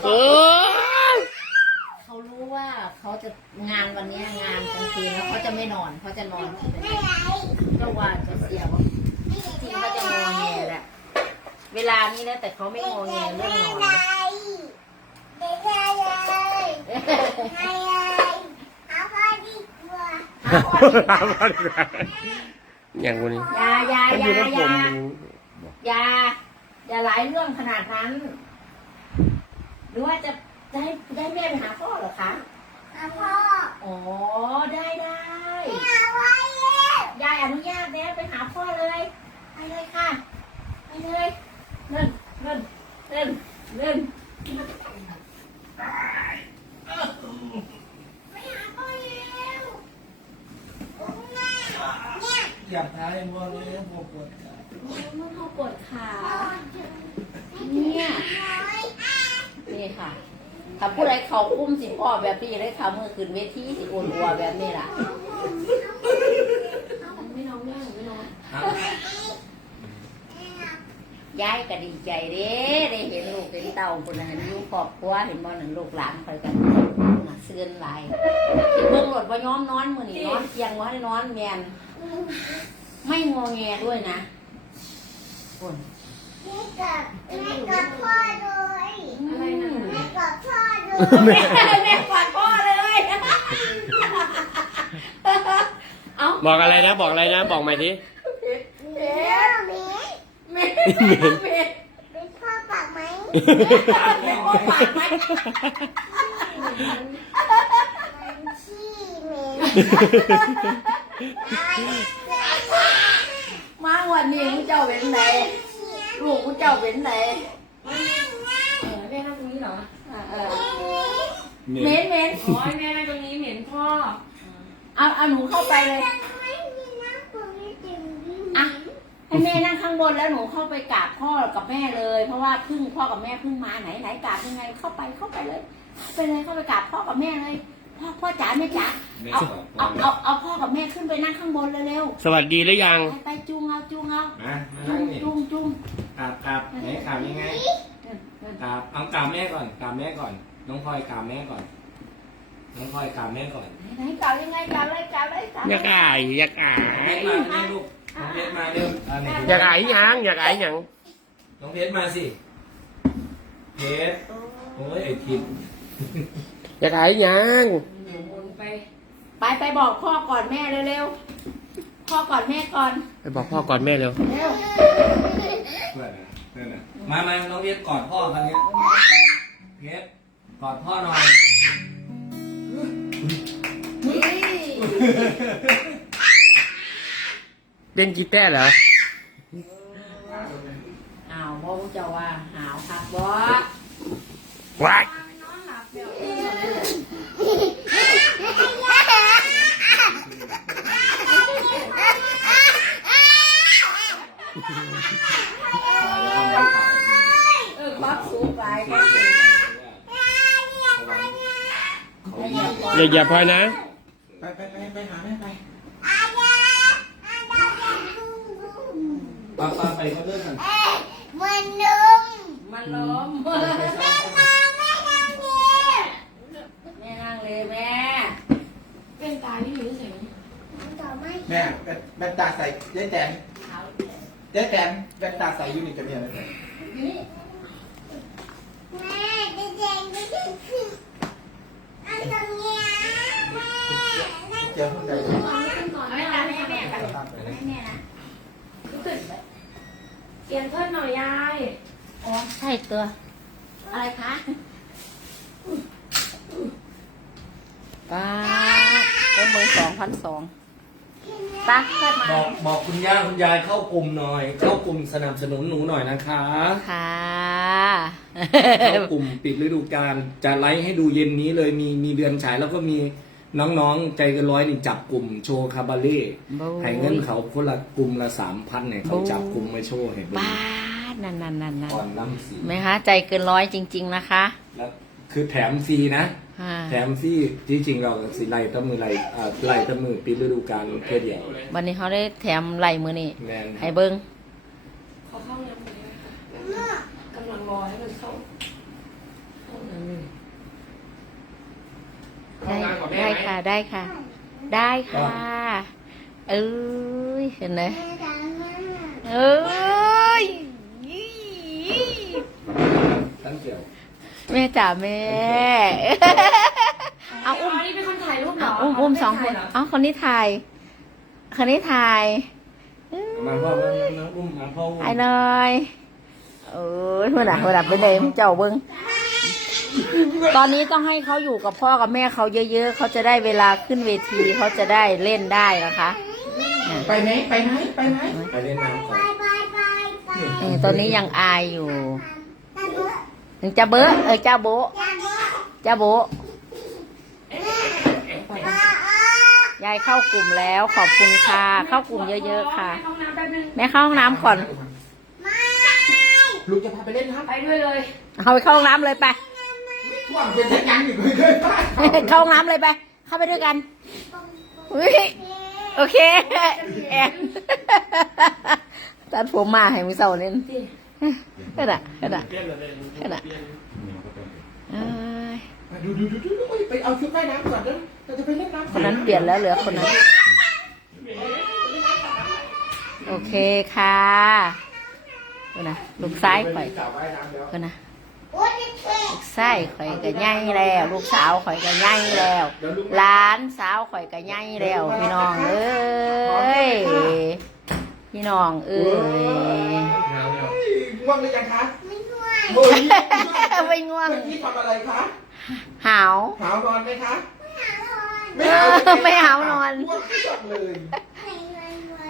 เออเขารู้ว่าเขาจะงานวันเนี้ยงานกลางคืนแล้วเขาจะไม่นอนเขาจะนอนที่ไหนเพราะว่าจะเสียว่าจริงๆเขาจะงอแงแหละเวลานี้นะแต่เขาไม่งอแงเรื่องนอนนะหาพ่อดีกว่าอย่างวันนี้อย่าอย่ามันออยู่ย่ากับอผย่ามอย่าอย่าหลายเรื่องขนาดนั้น หรือว่าจะจะให้จะให้แม่ไปหาพ่อเหรอคะอ๋อ ได้ได้ยายอนุญาตแล้วไปหาพ่อเลย ไปเลยค่ะ ไปเลยเล่นเล่นเล่นเล่นอยากหาเองว่าเลยพวกปวดขามันเขาปวดขา เนี่ยนี่ค่ะ ถ้าผู้ใดเขาคุ้มสิพ่อแบบนี้เลยค่ะมือขึ้นเวทีสิโอนอัวแบบนี้ล่ะไม่น้องแม่ไม่น้องยายก็ดีใจเด้ได้เห็นลูกเห็นเต่าคนนั้นอยู่ครอบครัวเห็นบ่หนึ่งลูกหลานคอยกันน่ะเสื่อนหลายคิดเบิ่งรถว่าย้อมนอนมื้อนี้นอนเที่ยงว่าได้นอนแม่นไม่งอแงด้วยนะคนอะไรนะแม่ แม่กอดพ่อเลย เอาบอกอะไรนะ บอกอะไรนะ บอกใหม่ทีเด็ดเม็ดเม็ดเป็นพ่อปากไหมมาวันนี้มึงเจ้าเป็นไหนลูกมึงเจ้าเป็นไหนเออแม่นั่งตรงนี้เหรอเออ เม้นเม้นอ๋อแม่นั่งตรงนี้เหม็นพ่อเอาเอาหนูเข้าไปเลย อะ ให้แม่นั่งข้างบนแล้วหนูเข้าไปกราบพ่อกับแม่เลย เพราะว่าเพึ่งพ่อกับแม่เพึ่งมาไหนไหนกราบยังไงเข้าไปเข้าไปเลยเข้าไปเลยเข้าไปกราบพ่อกับแม่เลย พ่อพ่อจ๋าแม่จ๋าเอาเอาเอาเอาพ่อกับแม่ขึ้นไปนั่งข้างบนเร็วสวัสดีหรือยัง ๆไปไปจูงเอาจูงเอามามาจูนั่งงนี่จูงจูงกราบกราบไหนกราบยังไงเออเออกราบเอากราบแม่ก่อนกราบแม่ก่อน น้องพลอยกราบแม่ก่อน น้องพลอยกราบแม่ก่อนไหนกราบยังไงกราบเลยกราบเลยกราบอยากอายอยากอาน้องเพยชรมานี่ลูก น้องเพชรมาเร็วเอาไหนอยากอายยังอยากอายยังน้องเพชรมาสิ เพชรโอ้ยไอ้ทิพย์อยากอายยังหนูวนไปไปไปบอกพ่อก่อนแม่เร็วๆพ่อก่อนแม่ก่อนไปบอกพ่อก่อนแม่เร็วเร็วเพื่อนนะเพื่อนนะมามาน้องเพชรกอดพ่อครั้งนี้เพชร กอดพ่อหน่อยเล่นกีตาร์เหรออ้าวบอกเจ้าว่าหาวครับบอว้ายนอนหลับเดี๋ยวเออควักสูงไปควักสูงให้เหยียบก่ อนอย่าอย่าพลอยนะ ไปไปไปไปหาแม่ไปป้าป้าไปเขาเลิกกันมันล้มแม่นั่งเลยแม่ เป็นตาที่อยู่เฉยแม่แว่นแว่นตาใส่ยายแตนขาวยายแตนแว่นตาใส่อยูนิกับเมียเลยอยู่นี่เจอ คนใดๆนอนขึ้นก่อนเอาไม่ไม่ตามแม่ให้แม่แม่กักันนให้แม่นะเปลี่ยนเพื่อนหน่อยยายอ๋อใช่ตัว อะไรคะป้าเป็นมือสองพันสองป้าเกิดมาบอกบอกคุณย่าคุณยายเข้ากลุ่มหน่อย เข้ากลุ่มสนับสนุนหนูหน่อยนะคะค่ะเข้ากลุ่มปิดฤดูกาลจะไลฟ์ให้ดูเย็นนี้เลยมีมีเดือนฉายแล้วก็มี น้องๆ ใจเกันร้อยนี่จับกลุ่มโชว์คาบาเล่ให้เงินเขาคนละกลุ่มละสามพันเนี่ยเขาจับกลุ่มมาโชว์ให้ดูป้านั่นนั่นนั่นนั่นก่อนล่ำสีไหมคะ ใจเกินร้อยจริง ๆ นะคะ แล้วคือแถมฟรีนะอ่าแถมฟรีที่จริงเราสิไล่ตะมือไล่อ่าไล่ตะมือปิดฤดูกาลเพื่อเดียววันนี้เขาได้แถมไหลมือนี่แมนให้เบิ้งขอเข้าเรียนหน่อยนะคะกำลังรอให้มันเข้า เข้า ได้งานกับแม่ได้ไหมค่ะได้ค่ะ ได้ค่ะ เอ้ยเห็นไหมเอ้ยตั้งเกี่ยวแม่จ๋าแม่ เอาอุ้มอันนี้เป็นคนถ่ายรูปเหรออุ้มอุ้มสองคนเอาคนนี้ถ่ายคนนี้ถ่ายมาพ่อมามาอุ้มมาพ่ออุ้มไอ้หน่อยเออเมื่อไหร่เมื่อไหร่ไปไหนมึงเจ้าเบิ้ง ตอนนี้ต้องให้เขาอยู่กับพ่อกับแม่เขาเยอะ ๆ เขาจะได้เวลาขึ้นเวทีเขาจะได้เล่นได้นะคะไปไหมไปไหมไปไหมไปเล่นน้ำก่อนเออตอนนี้ยังอายอยู่จะเบ้อเออจ้าโบะจ้าโบะยายเข้ากลุ่มแล้วขอบคุณค่ะ เข้ากลุ่มเยอะๆค่ะห้องน้ำแป๊บนึงแม่เข้าห้องน้ำก่อนลูกจะพาไปเล่นน้ไปด้วยเลย เอาไปเข้าห้องน้ำเลยไปำ ท่วงเป็นแค่ยังอยู่เลยเลยเข้าห้องน้ำเลยไป เข้าไปด้วยกันอุ๊ยโอเคแอนตัดผมมาให้มือเสาเล่นขนาดขนาดเปลี่ยนเลยขนาดเอ้ยดูดูดูดูไปเอาชุดว่ายน้ำก่อนเด้อเราจะไปเล่นน้ำคนนั้นเปลี่ยนแล้วเหลือคนนั้น โอเคค่ะเออนะลูกซ้ายข่อยสาวว่ายน้ำแล้วเออนะ ลูกซ้ายข่อยก็ใหญ่แล้ว ลูกสาวข่อยก็ใหญ่แล้วหลานสาวข่อยก็ใหญ่แล้ว พี่น้องเอ้ยพี่น้องเอ้ยง่วงหรือยังคะไม่ง่วงโอ้ยไม่ง่วงเมื่อกี้ทำอะไรคะหาวหาวนอนไหมคะเออไม่หาวนอนง่วงที่สุดเลย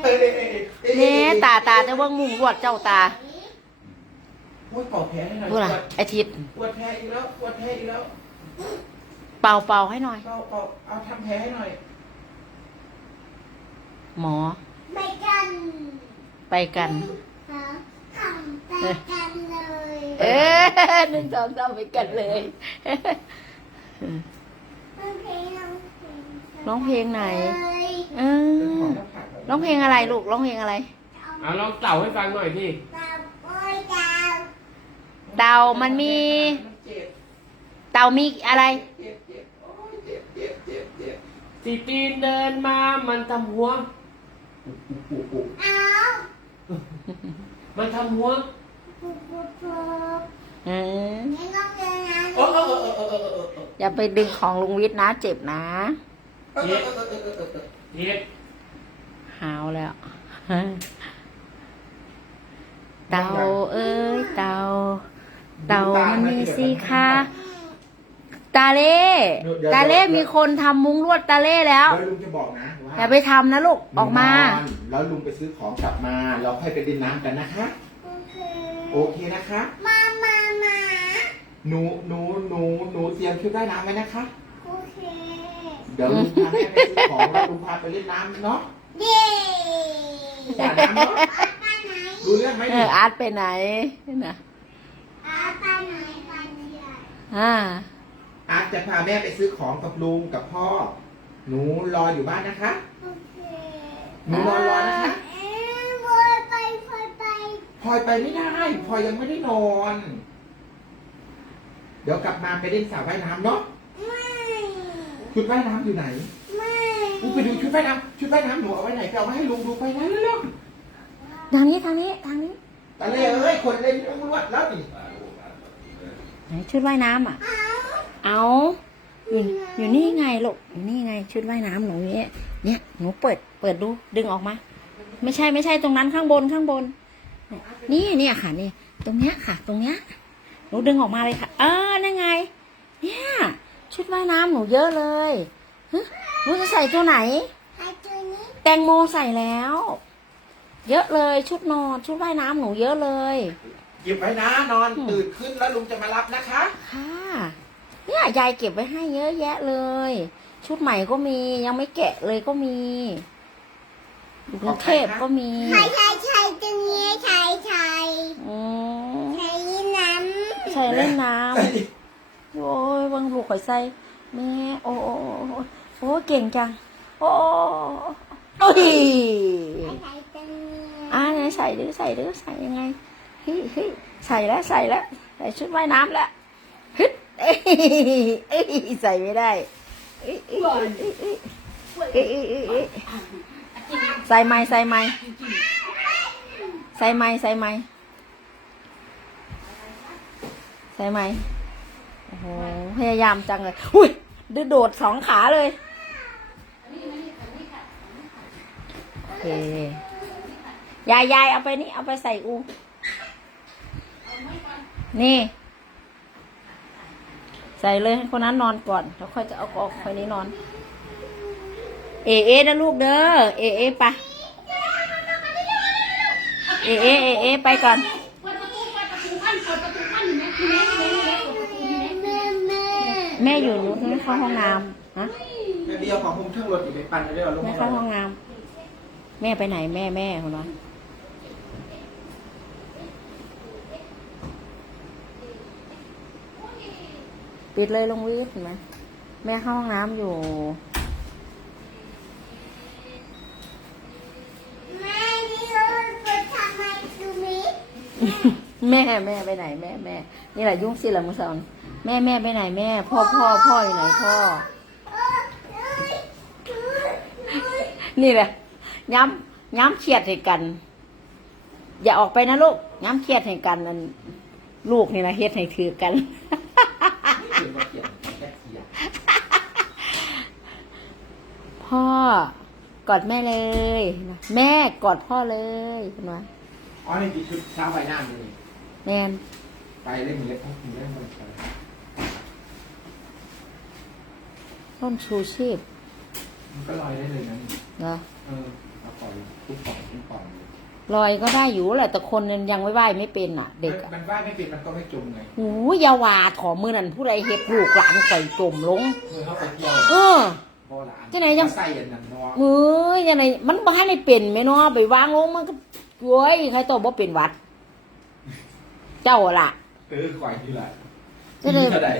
เออเออเออเออเนี่ตาตาจะเบิ่งมุมรวดเจ้าตา โอ้ยเป่าแผลให้หน่อยพูดอะไรไอทิศปวดแผลอีกแล้วปวดแผลอีกแล้วเป่าเป่าให้หน่อยเป่าเป่าเอาทำแผลให้หน่อย หมอไปกันไปกันฮะทำไปกันเลยเออหนึ่งสองสามไปกันเลย ร้องเพลงร้องเพลงไหน เลยเออร้องเพลงอะไรลูกร้องเพลงอะไร เอาลองเต่าให้ฟังหน่อยพี่ตาโอ้ยดาว เต่ามันมี เต่ามีอะไร สีตีนเดินมา มันทำหัว มันทำหัวอย่าไปดึงของลุงวิทย์นะ เจ็บนะ เย็ดหาวแล้ว เต่าเอ้ยเต่า เต่ามันมีสีขาตาเล่ตาเล่มีคนทำมุ้งลวดตาเล่แล้ว แล้วลุงจะบอกนะว่าอย่าไปทำนะลูกออกมานนแล้วลุงไปซื้อของกลับมา เราค่อยไปเล่นน้ำกันนะคะโอเคโอเคนะคะ มามามาหนูหนูหนูหนูเตรียมชุดว่ายน้ำไว้นะคะ โอเค เดี๋ยวลุงพาแม่ไปซื้อของแล้วลุงพาไปเล่นน้ำเนาะเย้สาดน้ำเนาะอาไปไหน รู้เรื่องไหมเอนี่ออาร์ตไปไหนนะ อาไปไหนไปใหญ่อ่า อาจจะพาแม่ไปซื้อของกับลุงกับพ่อ หนูรออยู่บ้านนะคะโอเคหนูนอนรอนะคะเอ๊ะบอยไปบอยไปพลอยไปไม่ได้พลอยยังไม่ได้นอน เดี๋ยวกลับมาไปเล่นสระว่ายน้ำเนาะไม่ชุดว่ายน้ำอยู่ไหนไม่อูไปดูชุดว่ายน้ำชุดว่ายน้ำหนูเอาไว้ไหนไปเอามาให้ลุงดูไปนะเร็วทางนี้ทางนี้ทางนี้ๆตาเล่เอ้ยคนเล่นเรื่องลวดแล้วนี่ไหน ชุดว่ายน้ำอะ เอาอยู่อยู่นี่ไงลูกอยู่นี่ไง ชุดว่ายน้ำหนูเนี่ยเนี่ยหนูเปิดเปิดดูดึงออกมา ไม่ใช่ไม่ใช่ตรงนั้นข้างบนข้างบน นี่เนี่ยค่ะนี่ตรงเนี้ยค่ะ ตรงเนี้ยหนูดึงออกมาเลยค่ะ เออนั่นไง เนี่ยชุดว่ายน้ำหนูเยอะเลยหนูจะใส่ตัวไหนแตงโมใส่แล้ว เยอะเลยชุดนอนชุดว่ายน้ำหนูเยอะเลย หยิบไว้นะนอนตื่นขึ้นแล้วลุงจะมารับนะคะ ค่ะ เนี่ยยายเก็บไว้ให้เยอะแยะเลย ชุดใหม่ก็มียังไม่แกะเลยก็มีอยู่กรุงเทพก็มีใครใครใครตัวนี้ใครใครอืมใครน้ใส่เล่นน้ใส่ำโอ้ยวังลูกข่อยใส่แม่โอ้โอ้โอ้โอ้โอ้เก่งจัง โอ้โอ้โอ้ยำใครตัวนี้อ่าไหนใส่ดิใส่ดิใส่ยังไงเฮ้ฮ้ใส่แล้วใส่แล้วใส่ชุดว่ายน้ำแล้วฮึดเอ้ยเอ้ยใส่ไม่ได้เอ้ยเอ้ยเอ้ยเอ้ยเอ้ยเอ้ยใส่ไม้ใส่ไม้ใส่ไม้ใส่ไม้ใส่ไม้โอ้โหพยายามจังเลยอุ้ยดโดดสองขาเลยโอเคยายยายเอาไปนี่เอาไปใส่อู นี่ ใส่เลยให้คนนั้นนอนก่อนแล้วค่อยจะเอาออกคนนี้นอน เอเอนะลูกเด้อเอเอไปเอเอเอเอไปก่อนแม่แม่แม่อยู่นู้นไม่เข้าห้องน้ำฮะเดียวของผมเครื่องรถอยู่ในปันได้เอาลงไม่มาเข้าห้องน้ำแม่ไปไหนแม่แม่คนนั้น ปิดเลยลงวิทย์เห็นไหมแม่เข้าห้องน้ำอยู่ แม่นี่เราไปทำไมตรงนี้แม่แม่ไปไหนแม่แม่นี่แหละยุ่งสิละมุสอนแม่แม่ไปไหนแม่ พ่อพ่อพ่ออยู่ไหนพ่อเออเอ้ยเอ้ยเอ้ยนี่แหละย้ำย้ำเครียดให้กัน อย่าออกไปนะลูกย้ำเครียดให้กันนั่นลูกนี่นะเฮ็ดให้ถือกันเขียนว่าเขียนแค่เขียน พ่อกอดแม่เลยนะแม่กอดพ่อเลยเห็นไหมอ๋อนี่คือชุดเช้าใบหน้าเลยแมนไปเล่นเล็กต้องเล่นมันไปต้นชูชีพ มันก็ลอยได้เลยนะนี่เหรอเออเอาปล่อยทุกปล่องทุกปล่องเลยลอยก็ได้อยู่แหละแต่คนยังไม่ว่ายไม่เป็นอะ เด็กอะมันว่ายไม่เป็นมันก็ไม่จมไงหูอยาวาถอมือนั่นผู้ใดเฮ็ดลูกหลานใส่จมลงมือเข้าไปเที่ยวเออ พ่อหลานที่ไหนยังใส่อันนั้นเนาะเอ้ยยังไงมันบ่ให้ได้เป็นไหมเนาะไปวางลงมันก็โว้ยใครตัวบ่เป็นหวัด เจ้าล่ะตื้อก่อยทีไรจะได้ ปีเท่าไหร่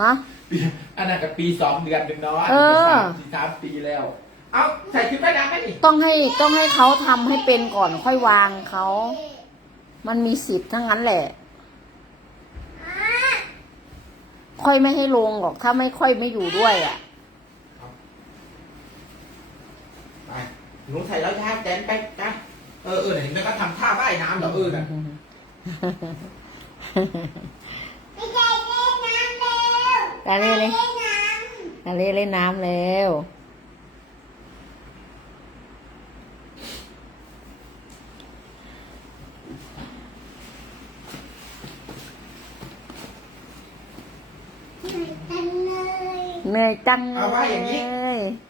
ฮะ ปีอันนั้นกับปีสองเดือนเป็นเนาะเออ สามสี่สามปีแล้ว เอาใส่ชุดว่ายน้ำไหมนี่ต้องให้ต้องให้เขาทำให้เป็นก่อนค่อยวางเขา มันมีสิทธิ์ทั้งนั้นแหละ ค่อยไม่ให้ลงหรอกถ้าไม่ค่อยไม่อยู่ด้วยอะ ไป หนูใส่แล้วท่าแดนไปนะเออเออไหนมันก็ทำท่าว่ายน้ำเหรอเออน่ะไปใจเล่นน้ำเร็วตาเล่เลยเล่นน้ตาเล่เล่นน้ำแล้วำกันเลยเหนื่อยจังเลเอาว่ายอย่างนี้ ย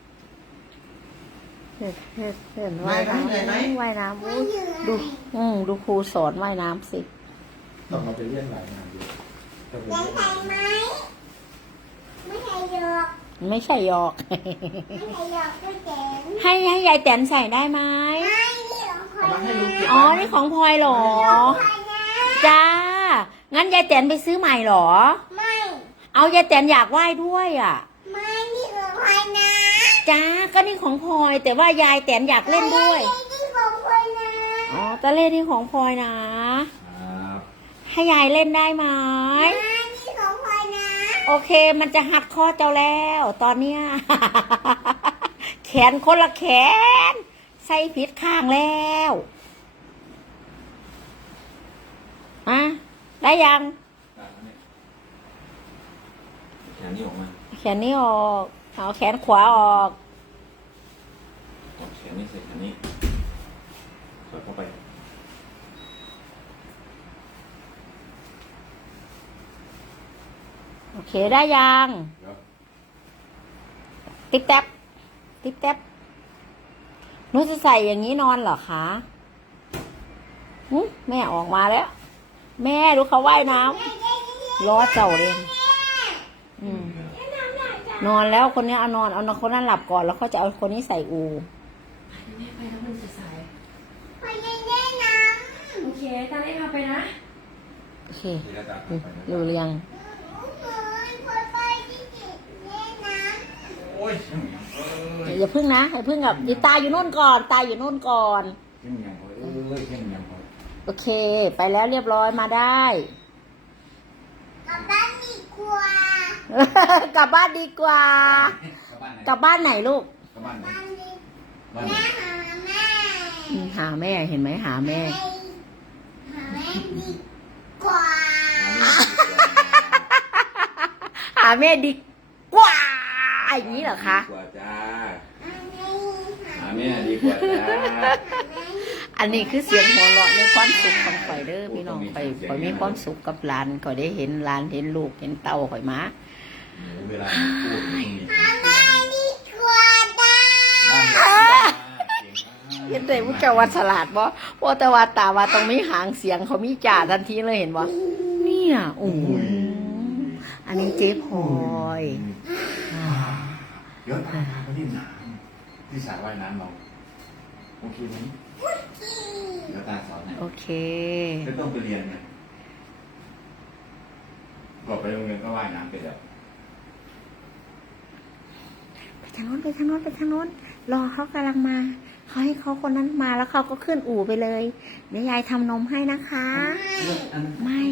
เห็นเห็นเห็นว่ายน้เหนื่อยไหมำว่ายน้ำไม่อุ๊ยเหนื่อยดู อืมดูครูสอนว่ายน้ำสิ ต้องมาไปเรียนหลายงานเยอะต้องไปแดเรีงยนใส่ไหมไม่ใส่หยอกไม่ใช่หยอก ไม่ใส่หยอกไม่แดงให้ให้ยายแตนใส่ได้ไหมไม่นี่ของใครเอามาให้ลูกเก็บอ๋อไว้นี่ของพลอยเหรอใครนะจ้า งั้นยายแตนไปซื้อใหม่เหรอ ไม่ เอายายแตนอยากไหว้ด้วยอะ ไม่ นี่ของใครนะ จ้าก็นี่ของพลอยแต่ว่ายายแตนอยากเล่นด้วย นี่ของใครนะอ๋อตะเล่นนี่ของพลอยนะ ครับให้ยายเล่นได้ไหมไม่นี่ของใครนะโอเค มันจะหักคอเจ้าแล้ว ตอนเนี้ย แขนคนละแขน ใส่ผิดข้างแล้วอะได้ยังแขนนี้ออกมา แขนนี้ออก เอาแขนขวาออกกดแขนนี้ใส่แขนนี้สอดเข้าไป โอเคได้ยังเดี๋ยวติ๊บแท็บติ๊บแท็บหนูจะใส่อย่างนี้นอนเหรอคะหึแม่ออกมาแล้ว แม่ดูเขาว่ายน้ำล้อเจ้าเลยอืม นอนแล้วคนนี้เอานอนเอาคนนั้นหลับก่อนแล้วเขาจะเอาคนนี้ใส่อูแม่ไปแล้วมันจะสายใครจะเล่นน้โอเคตาเล่พาไปนะโอเคเดี๋ยวจะอืมไปนะอยู่เรียงำเหมือนคนไปที่จิตเล่นน้ำโอ้ยยังยังเอ้ยอย่าพึ่งนะอย่าพึ่งกับอีตาอยู่นู่นก่อน ตาอยู่นู่นก่อนยังยังเอ้ยยังยังโอเค ไปแล้วเรียบร้อยมาได้ กลับบ้านดีกว่ากลับบ้านดีกว่ากลับบ้านไหนกลับบ้านไหนลูกกลับบ้านไหนบ้านนี้บ้านไหนแม่หาแม่อืมหาแม่เห็นไหมหาแม่หาแม่ดีกว่า หาแม่ดีกว่าอย่างนี้เหรอคะดีกว่าจ้าอันนี้หาแม่ดีกว่าจ้าอันนี้คือเสียงหัวเราะในความสุขของข่อยเด้อพี่น้องข่อยข่อยมีความสุขกับหลานข่อยได้เห็นหลานเห็นลูกเห็นเต่าข่อยมา เวลาพูดมันต้องมีหาแม่ดีกว่าจ้านั่งเก่งมากเห็นแต่ผู้เจ้าว่าฉลาดบ่เพราะแต่ว่าตาว่าต้องมีหางเสียงเขามีจ่าทันทีเลยเห็นบ่เนี่ยโอ้โหอันนี้เจ๊พลอยอ่าเดี๋ยวตาพาไปเล่นน้ำที่สระว่ายน้ำเราโอเคไหมเดี๋ยวตาสอนให้โอเคไม่ต้องไปเรียนไงบอกไปโรงเรียนก็ว่ายน้ำไปแล้ว ไปทางโน้นไปทางโน้นไปทางโน้น รอเขากำลังมาเขาให้เขาคนนั้นมาแล้วเขาก็ขึ้นอู่ไปเลย เดี๋ยวยายทำนมให้นะคะอันไม่